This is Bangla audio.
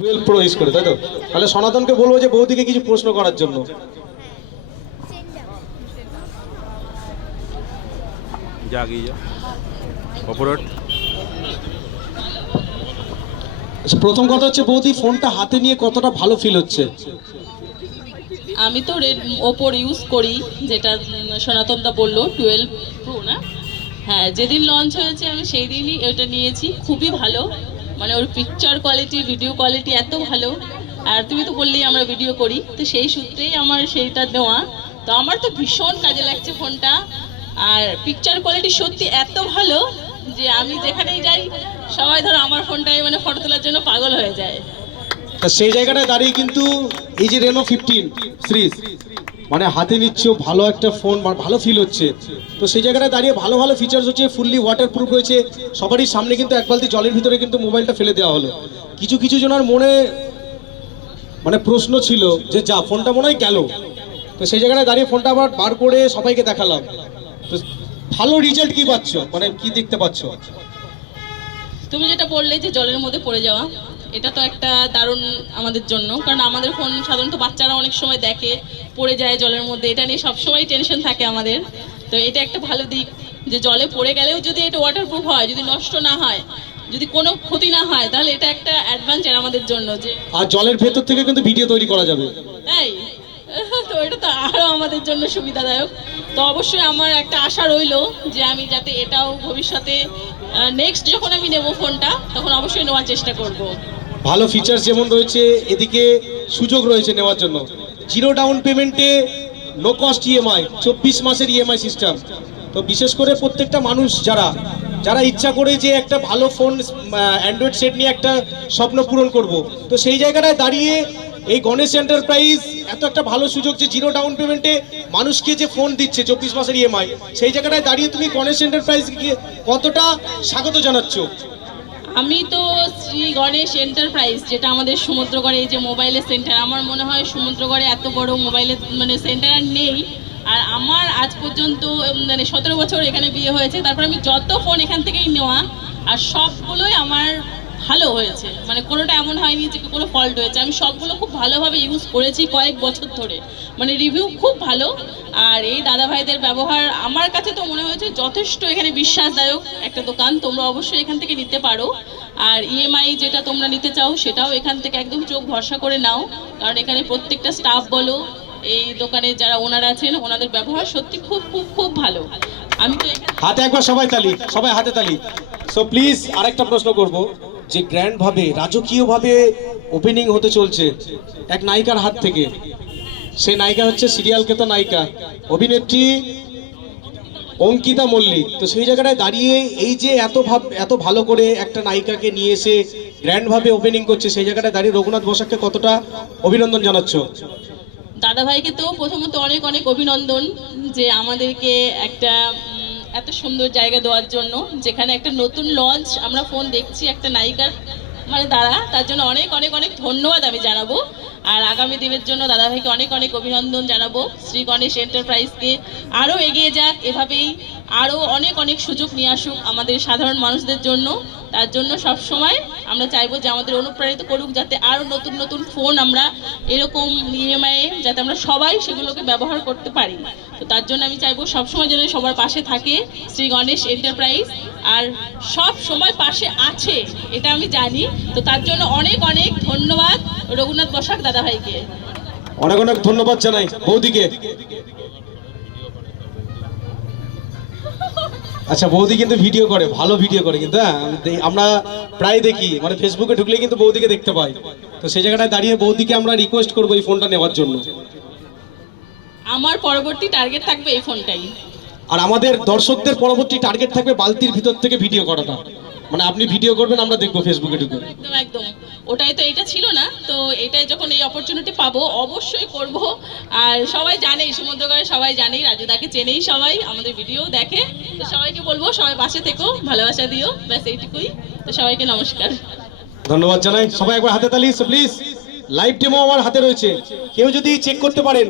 12 প্রো ইউজ করে, তাই তো? তাহলে সনাতনকে বলবো যে বৌদিকে কিছু প্রশ্ন করার জন্য। আচ্ছা, প্রথম কথা হচ্ছে বৌদি ফোনটা হাতে নিয়ে কতটা ভালো ফিল হচ্ছে? আমি তো ওপোর ইউজ করি, যেটা সনাতনদা বললো 12 প্রো না? হ্যাঁ, যেদিন লঞ্চ হয়েছে আমি সেই দিনই এটা নিয়েছি। খুবই ভালো, মানে ওর পিকচার কোয়ালিটি, ভিডিও কোয়ালিটি এত ভালো। আর তুমি তো বললেই আমরা ভিডিও করি, তো সেই সূত্রেই আমার সেইটা নেওয়া। তো আমার তো ভীষণ কাজে লাগছে ফোনটা। আর পিকচার কোয়ালিটি সত্যি এত ভালো যে আমি যেখানেই যাই সবাই ধরো আমার ফোনটাই মানে ফটো তোলার জন্য পাগল হয়ে যায়। তা সেই জায়গাটায় দাঁড়িয়ে কিন্তু এই যে রেনো 15 সিরিজ মানে হাতে নিচ্ছ, ভালো একটা ফোন, ভালো ফিল হচ্ছে। তো সেই জায়গাটায় দাঁড়িয়ে ভালো ভালো ফিচার্স হচ্ছে, ফুললি ওয়াটার প্রুফ রয়েছে। সবারই সামনে কিন্তু এক বালতি জলের ভিতরে কিন্তু মোবাইলটা ফেলে দেওয়া হলো। কিছু কিছু জনের মনে মানে প্রশ্ন ছিল যে যা ফোনটা মনে হয় গেল। তো সেই জায়গাটায় দাঁড়িয়ে ফোনটা আবার বার করে সবাইকে দেখালাম। তো ভালো রেজাল্ট কি পাচ্ছ, মানে কি দেখতে পাচ্ছ? তুমি যেটা বললে যে জলের মধ্যে পড়ে যাওয়া, এটা তো একটা দারুণ আমাদের জন্য, কারণ আমাদের ফোন সাধারণত বাচ্চারা অনেক সময় দেখে পড়ে যায় জলের মধ্যে, এটা নিয়ে সবসময় টেনশন থাকে আমাদের। তো এটা একটা ভালো দিক যে জলে পড়ে গেলেও যদি এটা ওয়াটারপ্রুফ হয়, যদি নষ্ট না হয়, যদি কোনো ক্ষতি না হয়, তাহলে এটা একটা অ্যাডভান্টেজ আমাদের জন্য। যে আর জলের ভেতর থেকে কিন্তু ভিডিও তৈরি করা যাবে, তাই তো এটা তো আরও আমাদের জন্য সুবিধাদায়ক। তো অবশ্যই আমার একটা আশা রইলো যে আমি যাতে এটাও ভবিষ্যতে নেক্সট যখন আমি নেব ফোনটা, তখন অবশ্যই নেওয়ার চেষ্টা করব। ভালো ফিচার্স যেমন রয়েছে, এদিকে সুযোগ রয়েছে নেওয়ার জন্য। জিরো ডাউন পেমেন্টে নো কস্ট ইএমআই, 24 মাসের ইএমআই সিস্টেম। তো বিশেষ করে প্রত্যেকটা মানুষ যারা যারা ইচ্ছা করে যে একটা ভালো ফোন অ্যান্ড্রয়েড সেট নিয়ে একটা স্বপ্ন পূরণ করব, তো সেই জায়গাটায় দাঁড়িয়ে এই গণেশ এন্টারপ্রাইজ এত একটা ভালো সুযোগ যে জিরো ডাউন পেমেন্টে মানুষকে যে ফোন দিচ্ছে 24 মাসের ইএমআই, সেই জায়গাটায় দাঁড়িয়ে তুমি গণেশ এন্টারপ্রাইজকে কতটা স্বাগত জানাচ্ছ? আমি তো শ্রী গণেশ এন্টারপ্রাইজ, যেটা আমাদের সমুদ্রগড়ে এই যে মোবাইলের সেন্টার, আমার মনে হয় সমুদ্রগড়ে এত বড় মোবাইলের মানে সেন্টার আর নেই। আর আমার আজ পর্যন্ত মানে 17 বছর এখানে বিয়ে হয়েছে, তারপর আমি যত ফোন এখান থেকেই নেওয়া, আর সবগুলোই আমার ভালো হয়েছে। মানে কোনোটা এমন হয়নি যে কোনো ফল্ট হয়েছে। আমি সবগুলো খুব ভালোভাবে ইউজ করেছি কয়েক বছর ধরে, মানে রিভিউ খুব ভালো। আর এই দাদা ভাইদের ব্যবহার আমার কাছে তো মনে হয়েছে যথেষ্ট এখানে বিশ্বাসদায়ক একটা দোকান। তোমরা অবশ্যই এখান থেকে নিতে পারো। আর ইএমআই যেটা তোমরা নিতে চাও সেটাও এখান থেকে একদম চোখ ভরসা করে নাও, কারণ এখানে প্রত্যেকটা স্টাফ বলো, এই দোকানে যারা ওনার আছেন, ওনাদের ব্যবহার সত্যি খুব খুব খুব ভালো। আমি তো হাতে একবার সবাই তালি, সবাই হাতে তালি। সো প্লিজ আরেকটা প্রশ্ন করব, যে গ্র্যান্ড ভাবে রাজকীয় ভাবে ওপেনিং হতে চলছে এক নায়িকার হাত থেকে। সেই নায়িকা হচ্ছে সিরিয়াল কেতো নায়িকা, অভিনেত্রী অঙ্কিতা মল্লিক। তো সেই জায়গাটায় দাঁড়িয়ে এই যে এত ভালো করে একটা নায়িকাকে নিয়ে এসে গ্র্যান্ড ভাবে ওপেনিং করছে, সেই জায়গাটায় দাঁড়িয়ে রঘুনাথ বসাককে কতটা অভিনন্দন জানাচ্ছ? দাদা ভাইকে তো প্রথমত অনেক অনেক অভিনন্দন যে আমাদেরকে একটা এত সুন্দর জায়গা দেওয়ার জন্য, যেখানে একটা নতুন লঞ্চ আমরা ফোন দেখছি একটা নায়িকার মানে দ্বারা, তার জন্য অনেক অনেক অনেক ধন্যবাদ আমি জানাবো। আর আগামী দিনের জন্য দাদা ভাইকে অনেক অনেক অভিনন্দন জানাবো। শ্রী গণেশ এন্টারপ্রাইজকে আরও এগিয়ে যাক, এভাবেই আরও অনেক অনেক সুযোগ নিয়ে আসুক আমাদের সাধারণ মানুষদের জন্য। তার জন্য সব সময় আমরা চাইবো যে আমাদের অনুপ্রাণিত করুক, যাতে আরও নতুন নতুন ফোন আমরা এরকম ইএমআই যাতে আমরা সবাই সেগুলোকে ব্যবহার করতে পারি। তো তার জন্য আমি চাইবো সবসময় যেন সবার পাশে থাকে শ্রী গণেশ এন্টারপ্রাইজ, আর সব সময় পাশে আছে এটা আমি জানি। তো তার জন্য অনেক অনেক ধন্যবাদ রঘুনাথ বসাক দাদা ভাইকে। অনেক অনেক ধন্যবাদ জানাই বৌদিকে। আচ্ছা, বৌদি কিন্তু ভিডিও করে, ভালো ভিডিও করে কিন্তু। হ্যাঁ, আমরা প্রায় দেখি, মানে ফেসবুকে ঢুকলে কিন্তু বৌদিকে দেখতে পাই। তো সেই জায়গাটায় দাঁড়িয়ে বৌদিকে আমরা রিকোয়েস্ট করবো এই ফোনটা নেওয়ার জন্য। আমার পরবর্তী টার্গেট থাকবে এই ফোনটাই। আর আমাদের দর্শকদের পরবর্তী টার্গেট থাকবে বালতির ভিতর থেকে ভিডিও করাটা, মানে আপনি ভিডিও করবেন, আমরা দেখবো ফেসবুকে ঢুকে। একদম একদম, ওটাই তো, এটা ছিল না তো, এটাই যখন এই অপরচুনিটি পাবো অবশ্যই করব। আর সবাই জানেই সমুদ্রগড়ে, সবাই জানেই, রাজুদাকে চেনেই সবাই, আমাদের ভিডিও দেখে। তো সবাইকে বলবো সবাই পাশে থেকো, ভালোবাসা দিও, ব্যাস এইটুকুই। তো সবাইকে নমস্কার, ধন্যবাদ জানাই। সবাই একবার হাতে তালি। প্লিজ, লাইভ ডেমো আমার হাতে রয়েছে, কেউ যদি চেক করতে পারেন।